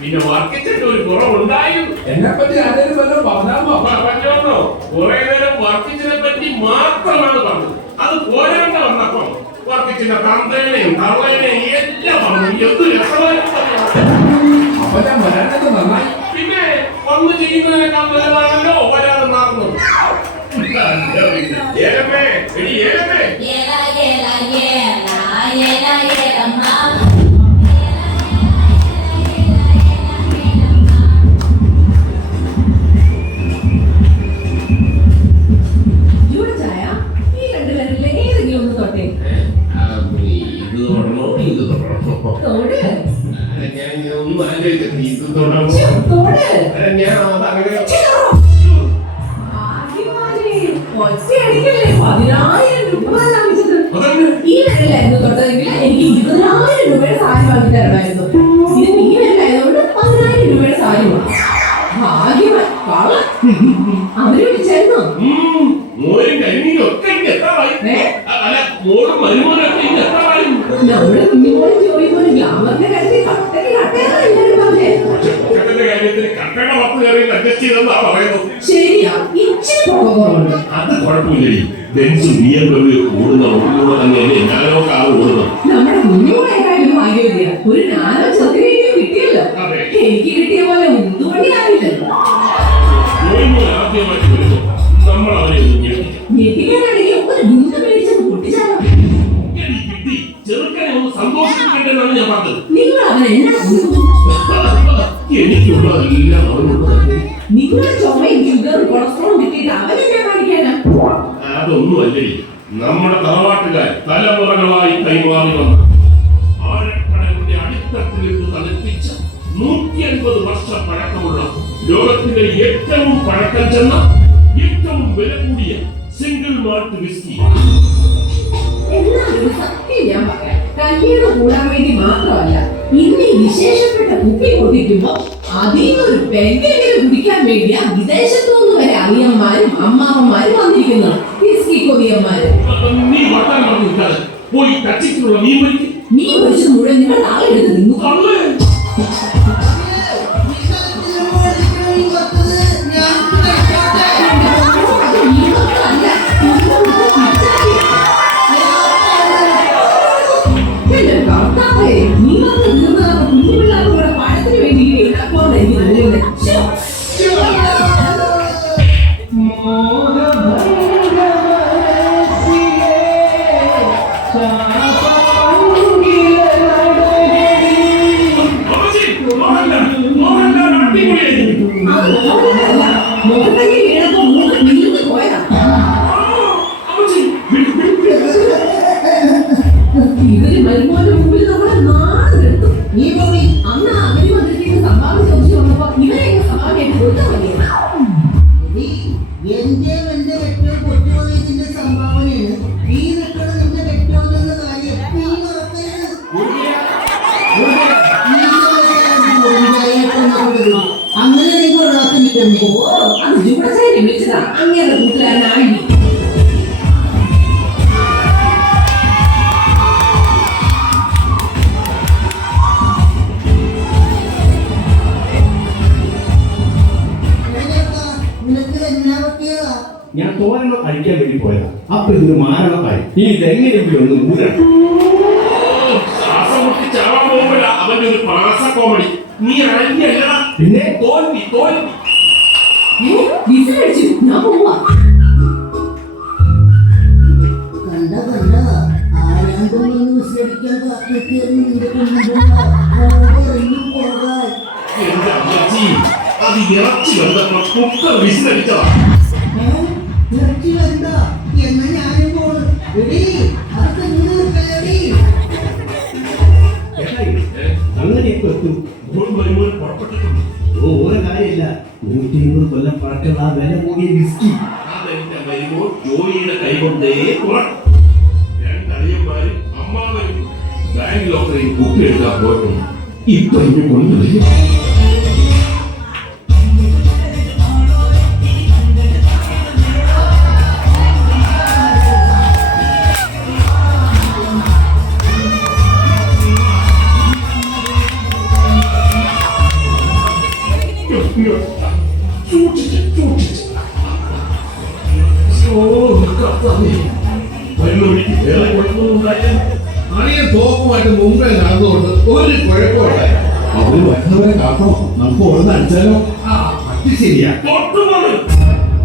പിന്നെ വർക്കിച്ചിട്ട് ഒരു കുറവുണ്ടായിരുന്നു. എന്നെ പറ്റി ആരെങ്കിലും വല്ലതും പറഞ്ഞാമോ? പറഞ്ഞോന്നോ? കുറെ നേരം വർക്കിച്ചിനെ പറ്റി മാത്രമാണ് പറഞ്ഞത്. അത് പോരാണ്ട് വന്നപ്പോ വർക്കിച്ചിന്റെ തന്തേനെയും തള്ളേനെയും എല്ലാം പറഞ്ഞു. എന്ത് രസമായിരുന്നു. അപ്പൊ ഞാൻ വരാനത് നന്നായി. പിന്നെ വന്ന് ചെയ്യുന്നതിനേക്കാൾ നല്ലതാണല്ലോ വരാതെ നടന്നത്. ഏലമ്മേ, എടി ഏലമ്മേ. ഈ വിരലായിരുന്നു തൊട്ടതെങ്കിൽ എനിക്ക് 20,000 രൂപയുടെ സാരി വാങ്ങി തരണമായിരുന്നു. ഇത് നീ വിരലായതുകൊണ്ട് 10,000 രൂപയുടെ സാരി വാങ്ങി. അവര് വിളിച്ചായിരുന്നോ? നമ്മുടെ കുഞ്ഞുമോളും ജോലിമോളും ഗ്ലാമറിന്റെ കാര്യത്തിൽ കട്ടയാണെല്ലാരും പറഞ്ഞേ. ശരിയാ, ഇച്ചിരി കുറവുണ്ട്. അത് കുഴപ്പമില്ല. ബെൻസും BMW ഓടുന്ന ഓടുന്നത് തന്നെയല്ലേ ഞാനോ കാർ ഓടുന്നത്. നമ്മുടെ കുഞ്ഞുമോളേക്കാളും ഭാഗ്യവതിയ ഒരു നാലോ ചെറുതെങ്കിലും കിട്ടിയല്ലോ. എനിക്ക് കിട്ടിയ പോലെ ഉന്തുവണ്ടി ആവില്ലല്ലോ. ആദ്യമായിട്ട് വരുമ്പോ നമ്മൾ അവരെ ഞെട്ടിക്കാനാണെങ്കിൽ ഒരു ഗുണ്ട മേടിച്ചത് പൊട്ടിച്ചാലോ? ചെറുക്കനെ ഒന്ന് സന്തോഷിപ്പിക്കേണ്ടതെന്നാണ് ഞാൻ പറഞ്ഞത്. നിങ്ങൾ അവനെ എന്നെ എനിക്കുള്ളതെല്ലാം അവനോട് നിങ്ങളുടെ ചുമയും ഷുഗറും കൊളസ്ട്രോളും കിട്ടിയിട്ട് അവനെ ഞാൻ കാണിക്കാനാ? അതൊന്നുമല്ലേ നമ്മുടെ തറവാട്ടുകാർ തലമുറകളായി കൈമാറി വന്ന ആഴക്കടലിന്റെ അടിത്തട്ടിലിട്ട് തണുപ്പിച്ച 150 വർഷം പഴക്കമുള്ള ലോകത്തിലെ ഏറ്റവും പഴക്കം ചെന്ന ഏറ്റവും വില കൂടിയ സിംഗിൾ മാൾട്ട് വിസ്കി. എന്നാലും സത്യം ഞാൻ പറയാം, കല്യാണം കൂടാൻ വേണ്ടി മാത്രമല്ല, ഇന്ന് വിശേഷപ്പെട്ട കുപ്പി പൊട്ടിക്കുമ്പോ അതിനൊരു പെഗ്ഗെങ്കിലും കുടിക്കാൻ വേണ്ടിയാ വിദേശത്തു നിന്ന് വരെ അറിയന്മാരും അമ്മാവന്മാരും വന്നിരിക്കുന്നത്. വിസ്കി കൊതിയന്മാര്. നീ വട്ടാൻ പറഞ്ഞിട്ടാണ് പോയി കച്ചിട്ടുള്ള മീൻ പൊരിച്ച് മുഴുവൻ നിങ്ങൾ ആളെടുത്ത് നിന്നു. ഇവര് മരുമോന്റെ മുമ്പിൽ നമ്മളെ നാടെടുത്തു. നീ പോയി അന്ന് അവര് വന്നിട്ട് സംഭാവന ചോദിച്ചു വന്നപ്പോ ഇവരെയൊക്കെ സംഭാവനയായിട്ട് കൊടുത്താൽ മതിയാണ്. എന്റെ കെട്ടോ പൊട്ടുപോയതിന്റെ സംഭാവനയാണ്. ഈ നിൽക്കണം നിന്റെ കെട്ടോന്നുള്ള കാര്യം നീ മറക്കരുത്. അങ്ങനെ നീ കൊള്ളാത്തിരിക്കുന്നു. അത് ജൂഡസായി വിളിച്ചതാ. അങ്ങനെ കൂട്ടുകാരനായി ഞാൻ തോരണം അഴിക്കാൻ വേണ്ടി പോയതാ. അപ്പൊ ഇതൊരു മാരണമായി. ഇനി ഇതെങ്ങനെയെങ്കിലും ഒന്ന് ഊരണം. ശ്വാസം മുട്ടി ചാവാൻ പോകുമ്പോഴ അവന്റെ ഒരു പാസ കോമഡി. നീ അഴിയല്ലടാ, പിന്നെ തോൽവി തോൽവി. ഞാൻ പോവാ. കണ്ട ആരാണ്ടൊന്നും വിശ്രമിക്കാൻ കാത്തിരിക്കുന്നു. എന്റെ അമ്മച്ചി, അത് ഇറച്ചി വന്നപ്പോ കുക്കർ വിസിലടിച്ചതാ. എന്താ എന്നാ ഞാനും പോണ്. അങ്ങനെ ഇപ്പൊ എത്തും. പുറപ്പെട്ടിട്ടുണ്ട്. ഓരോ കാര്യമില്ല. 150 കൊല്ലം പഴക്കമുള്ള ആ വില കൂടിയ വിസ്കി അതെന്റെ വരുമ്പോൾ ജോലിയുടെ കൈകൊണ്ടേ പുറത്തു. രണ്ടളിയന്മാര് അമ്മാവരും ബാങ്ക് ലോക്കറിൽ കുപ്പി എടുക്കാൻ പോയിട്ടുണ്ട്. ഇപ്പൊ ഇനി കൊണ്ടുവരും. അണിയൻ തോക്കുമായിട്ട് മുമ്പേ നടന്നുകൊണ്ട് ഒരു കുഴപ്പമുണ്ടായി. അവര് വരുന്നവരെ കാത്തോ, നമുക്ക് ഓരോന്ന് അടിച്ചാലോ? അത് ശരിയാ.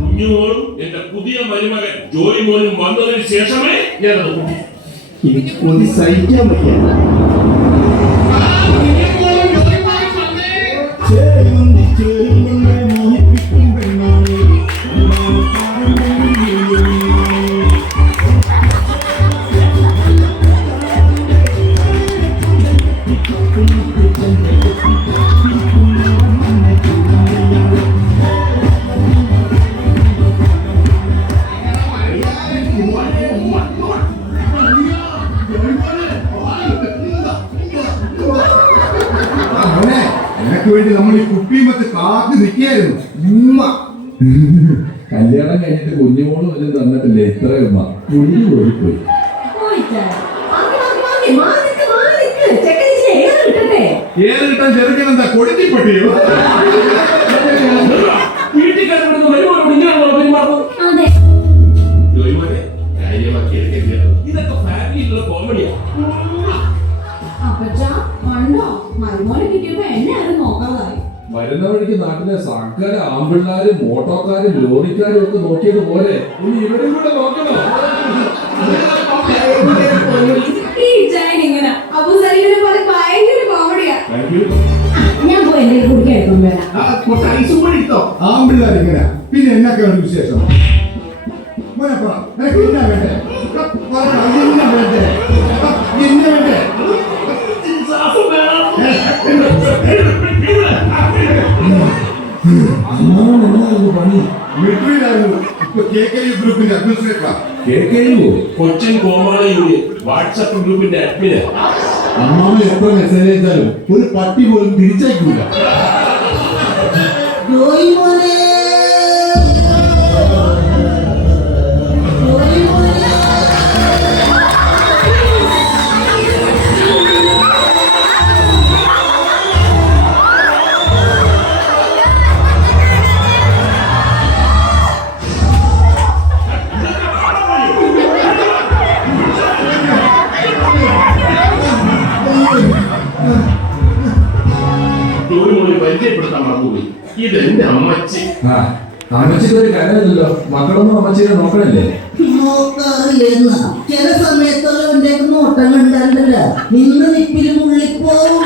കുഞ്ഞുമോളും എന്റെ പുതിയ മരുമകൻ ജോലി മോനും വന്നതിന് ശേഷമേ ഞാനത് കുട്ടി. എനിക്ക് കൊതി സഹിക്കാൻ പറ്റില്ല. എനക്ക് വേണ്ടി നമ്മൾ ഈ കുപ്പിയുമൊക്കെ കാത്തു നിൽക്കായിരുന്നു. കല്യാണം കഴിഞ്ഞിട്ട് കുഞ്ഞുമോള് വല്ലതും തന്നിട്ടില്ലേ ഇത്രയും കുഞ്ഞു പോയിപ്പോയി. ഏത് കിട്ടാൻ ചെറുക്കനെന്താ കൊടുത്തിപ്പട്ടിയോ? വീട്ടിൽ കിടക്കുന്നത് വരുമോനോട് ഇങ്ങനെയാണോ പെരുമാറുന്നത്? ജോലി മോനെ കാര്യമാക്കി എടുക്കരുത്. ഇതൊക്കെ ഫാമിലിയിലുള്ള കോമഡിയാണ്. വരുന്ന വഴിക്ക് നാട്ടിലെ സകല ആമ്പിള്ളാരും ഓട്ടോക്കാരും ലോറിക്കാരും ഒക്കെ നോക്കിയത് പോലെ ഇനി ഇവരും കൂടെ നോക്കണോ? ഞാൻ പോയി എന്റെ കുടിക്കാൻ വരാം. ഐസും കൂടി ഇട്ടോ. ആമ്പിള്ളാരിങ്ങനെ പിന്നെ എന്നൊക്കെയാണ് വിശേഷം? മോനെ പറ, നിനക്ക് എന്നാ വേണ്ടേ? എന്നാ വേണ്ടേ? എന്നാ വേണ്ടേ? പണി മിലിറ്ററിയിലായിരുന്നു. ഇപ്പൊ KKU ഗ്രൂപ്പിന്റെ അഡ്മിനിസ്ട്രേറ്ററാ. കൊച്ചിൻ കോമാളി യൂണിയൻ വാട്സപ്പ് ഗ്രൂപ്പിന്റെ അഡ്മിന്. അമ്മാമ എത്ര മെസ്സേജ് അയച്ചാലും ഒരു പട്ടി പോലും തിരിച്ചയക്കൂല. ജോയി മോനെ ജോയി മോനെ ജോലി മോനെ പരിചയപ്പെടുത്താൻ മറന്നുപോയി. ഇതെന്റെ അമ്മച്ചി. അമ്മച്ചിക്ക് ഒരു കരയില്ലല്ലോ, മക്കളൊന്നും അമ്മച്ചിനെ നോക്കണില്ലേ? നോക്കാറില്ലെന്ന ചില സമയത്തോളം എന്റെ നോട്ടം കണ്ടാലല്ല നിന്ന് നിപ്പിലും ഉള്ളിപ്പോവും.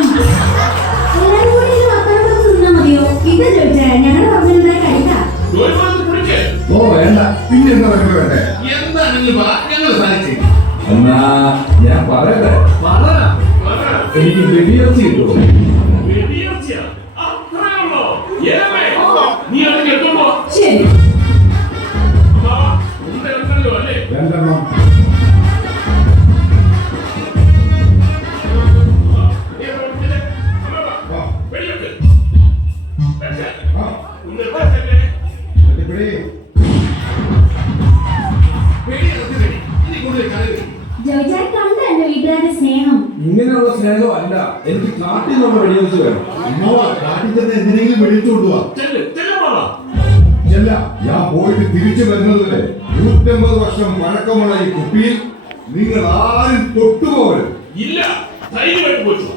ജോലി മോനെ കുടിക്കേ. ഓ വേണ്ട. പിന്നെ എന്താ നിനക്ക് വേണ്ടേ? എന്താണെങ്കിലും ഞങ്ങൾ സഹായിച്ചേ. എന്നാ ഞാൻ പറയട്ടെ, എനിക്ക് വെടിയിറച്ചി കിട്ടുമോ? വെടിയിറച്ചിയാ? അത്രയുള്ളോ? ഏവേ, നീ അതൊക്കെ എടുത്തോണ്ടോ? ശരി. അമ്മാവ, ഉണ്ട് എടുക്കണല്ലോ അല്ലേ? രണ്ടെണ്ണം. നീ അത് കൊടുത്തില്ലേ? അമ്മാവ, വെടിവെക്ക്. വെക്ക്. ആ, ഉണ്ട് വെക്കല്ലേ? ഇവിടെ. വെടിയിറച്ചി ready. ഇനി കൂടുതൽ കറി. സ്നേഹം ഇങ്ങനെയുള്ള സ്നേഹം അല്ല, എനിക്ക് കാട്ടിൽ നമ്മൾ വെടിവെച്ച് വേണം. അമ്മാവ കാട്ടിൽ ചെന്ന് എന്തിനെങ്കിലും വെടിച്ചു കൊണ്ടുപോവാ. ചെല്ല്, ചെല്ല് മാവാ. ചെല്ല, ഞാൻ പോയിട്ട് തിരിച്ചു വരുന്നതുവരെ 150 വർഷം പഴക്കമുള്ള ഈ കുപ്പിയിൽ നിങ്ങൾ ആരും തൊട്ടുപോകരുത്. ഇല്ല, ധൈര്യമായിട്ട് പോച്ചു.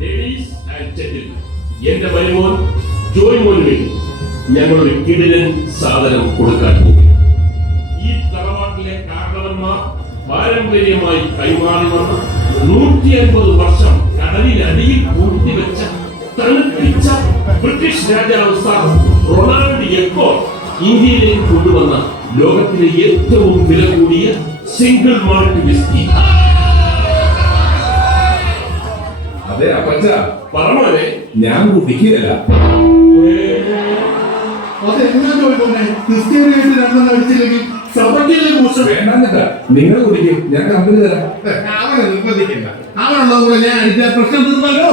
Ladies and gentlemen, എന്റെ മരുമോൻ ജോയ് മോന് വേണ്ടി ഞങ്ങളൊരു കിടിലൻ സാധനം കൊടുക്കാൻ പോകും. ഈ തറവാട്ടിലെ കാരണവന്മാർ പാരമ്പര്യമായി കൈമാറി വന്ന 150 വർഷം കടലിനടിയിൽ പൂർത്തിവെച്ച തണുപ്പിച്ച ബ്രിട്ടീഷ് രാജാവ് സാർ റൊണാൾഡ് എക്കോർ ഇന്ത്യയിലേക്ക് കൊണ്ടുവന്ന ലോകത്തിലെ ഏറ്റവും വില കൂടിയ സിംഗിൾ മാൾട്ട് വിസ്കി. അതെ അപ്പച്ച, പറഞ്ഞോലെ ഞാൻ കുടിക്കുകയല്ല. അതെന്താ ചോദിക്കുന്നേ? ക്രിസ്ത്യാനിയായിട്ട് രണ്ടെണ്ണം അടിച്ചില്ലെങ്കിൽ സഭയ്ക്കല്ലേ മോശം. വേണ്ടെന്നിട്ടാ, നിങ്ങൾ കുടിക്കും, ഞാൻ കമ്പനി തരാം. അവനെ നിർബന്ധിക്കണ്ട. അവനുള്ളത് കൂടെ ഞാൻ അടിച്ചാൽ പ്രശ്നം തീർന്നല്ലോ.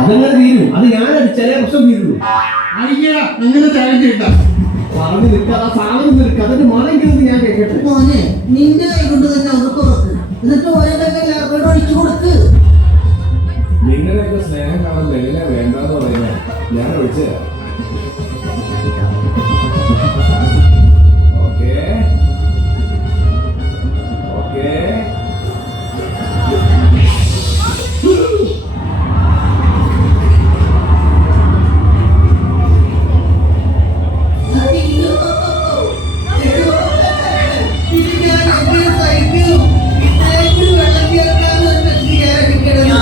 അതങ്ങനെ തീരും. അത് ഞാൻ അടിച്ചാലേ പ്രശ്നം തീരുള്ളൂ. അയ്യടാ, അങ്ങനെ ചാലഞ്ച് കിട്ടാം. പറഞ്ഞു നിൽക്കാതെ സാധനം നിൽക്കുക, അതിന്റെ മണം ഞാൻ നിന്റെ കൈ കൊണ്ട് തന്നെ ഒന്ന് തുറക്ക്, എന്നിട്ട് ഓരോ തന്നെ എല്ലാവർക്കും ഒഴിച്ചു കൊടുക്ക്. നിങ്ങളുടെയൊക്കെ സ്നേഹം കാണുമ്പോൾ എങ്ങനെ വേണ്ടെന്ന് പറയുന്നത് ഞാൻ ഒഴിച്ചു തരാം. Okay okay. ഇത് ഞാൻ എങ്ങനെ സഹിക്കും? ഇത്രയും വെള്ളം ചേർക്കാതെ ഒരു വ്യക്തി ഞാൻ അടിക്കണത്.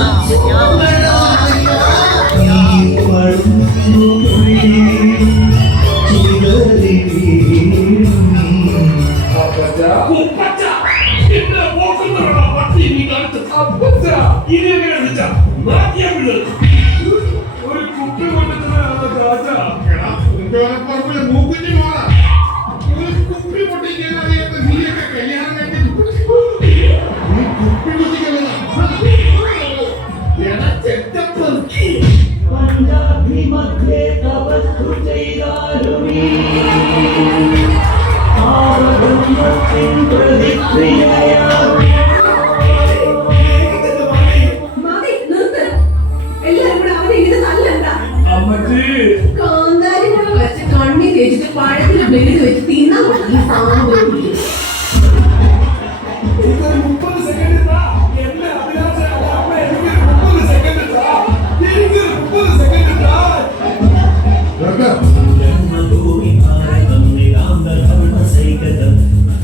കുപ്പച്ച, എന്നെ പോക്കുന്നവരുടെ പട്ടി നീ കാണിച്ചു. അപ്പച്ച, ഇനി എങ്ങനെ വിളിച്ചാ? മാറ്റിയാ വിട്. ഒരു കുപ്പി കൊണ്ടിട്ടുള്ള രാജാ. എടാ, ഉദ്യോഗപ്പറമ്പിലെ മൂക്കുറ്റി മോളാ. ഒരു കുപ്പി പൊട്ടിക്കാൻ അറിയാത്ത നീയൊക്കെ കല്യാണം കഴിച്ചിട്ട് നീ കുപ്പി പൊട്ടിക്കല്ലടാ. എടാ, ചെറ്റപ്പറുക്കി. മതി, നിർത്ത്. എല്ലാവരും കൂടെ അവനെ ഇങ്ങനെ തല്ലണ്ട. അമ്മച്ചി, കാന്താരി മുളക് വെച്ച് കണ്ണി തേച്ചിട്ട് പഴത്തിന് ബ്ലേഡ് വെച്ച് തിന്നാൻ കൊടുക്കും ഈ സാധനം. എനിക്കൊരു 30 സെക്കൻഡ് താ. എന്നെ അഭിലാഷ അമ്മ, എനിക്കൊരു 30 സെക്കൻഡ് താ. എനിക്കൊരു 30 സെക്കൻഡ് താ. കേട്ടോ?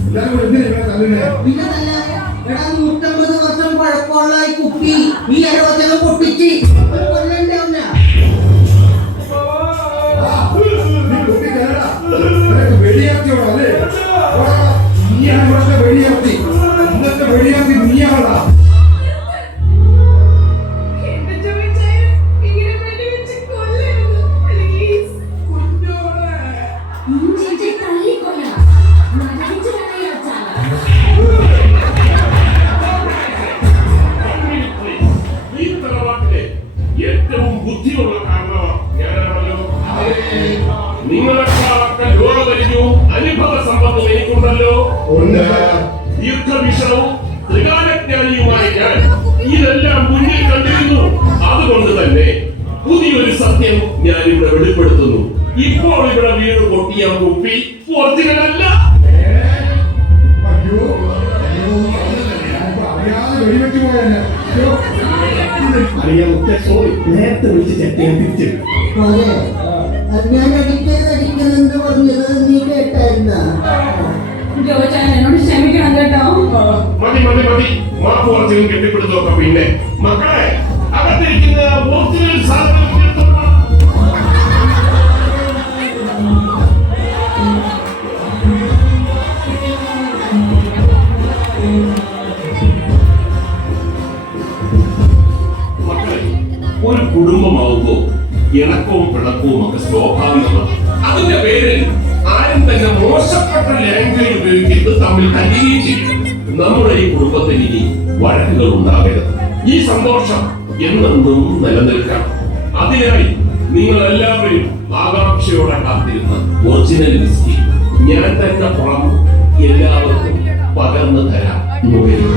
എല്ലാവരും കൂടെ എന്തിനാ ഇവിടെ തല്ലുന്നേ? പിന്നെ നല്ല എടാ 150 വർഷം പഴക്കമുള്ള ഈ കുപ്പി ഈ അരവച്ചനം പൊട്ടിച്ച് ഒരു കൊല്ലന്റെ അവനാ. നീ പൊട്ടിക്കല്ലടാ. നിനക്ക് വെടിയാത്തിയോടാ അല്ലേ? നീയാണ് ഇവിടുത്തെ വെടിയാത്തി. ഇന്നത്തെ വെടിയാത്തി നീയാണോടാ? എന്റെ ചോദിച്ചാൽ ഇങ്ങനെ വെടിവെച്ച് കൊല്ലരുത്. പ്ലീസ്. ഇഞ്ചി തല്ലിക്കൊല്ലണം. നനയിച്ച് കളയാച്ചാ. ഈ തറവാട്ടിലെ ഏറ്റവും ബുദ്ധിയുള്ള കാരണവർ ഞാനാണല്ലോ. നിങ്ങളെക്കാളൊക്കെ ലോകപരിചയവും അനുഭവ സമ്പത്തും എനിക്കുണ്ടല്ലോ. ദീർഘവീക്ഷണവും ത്രികാലജ്ഞാനിയുമായ ഞാൻ ഇതെല്ലാം മുന്നിൽ കണ്ടിരുന്നു. അതുകൊണ്ട് തന്നെ പുതിയൊരു സത്യം ഞാൻ ഇവിടെ വെളിപ്പെടുത്തുന്നു. ഇപ്പോൾ ഇവിടെ വീട് പൊട്ടിയ കുപ്പി ഒറിജിനൽ അല്ല. അയ്യോ, അറിയാതെ വെടിവെച്ചു പോയെന്നെ. അയ്യോ. അറിയാം മുത്തേ, സോറി. നേരത്തെ വിളിച്ച് ചെട്ടിയാൻ തിരിച്ചു. മോനെ, ഞാൻ അടിക്കരുത് പറഞ്ഞത് നീ കേട്ടായിരുന്നാ? ചോദിച്ചാൽ എന്നോട് ക്ഷമിക്കണം കേട്ടോ. മതി മതി മതി, മാപ്പ് കുറച്ചും കെട്ടിപ്പിടുത്തൊക്കെ. പിന്നെ മക്കളെ, അകത്തിരിക്കുന്ന ഒറിജിനൽ സാധനം എടുത്തോളാം. മക്കളെ, ഒരു കുടുംബമാവുമ്പോ ഇണക്കവും പിണക്കവും ഒക്കെ സ്വാഭാവികമാണ്. അതിന്റെ പേരിൽ ആരും തന്നെ മോശപ്പെട്ട ലാംഗ്വേജ് ഉപയോഗിക്കുന്നത് തമ്മിൽ തല്ലുകയും ചെയ്യും. നമ്മുടെ ഈ കുടുംബത്തിൽ ഇനി വഴക്കുകൾ ഉണ്ടാകരുത്. ഈ സന്തോഷം എന്നെന്നും നിലനിൽക്കാം. അതിനായി നിങ്ങൾ എല്ലാവരും ആകാംക്ഷയോടെ കാത്തിരുന്ന ഒറിജിനൽ വിസ്കി ഞാൻ തന്നെ പുറം എല്ലാവർക്കും പകർന്നു തരാം. നുകരും.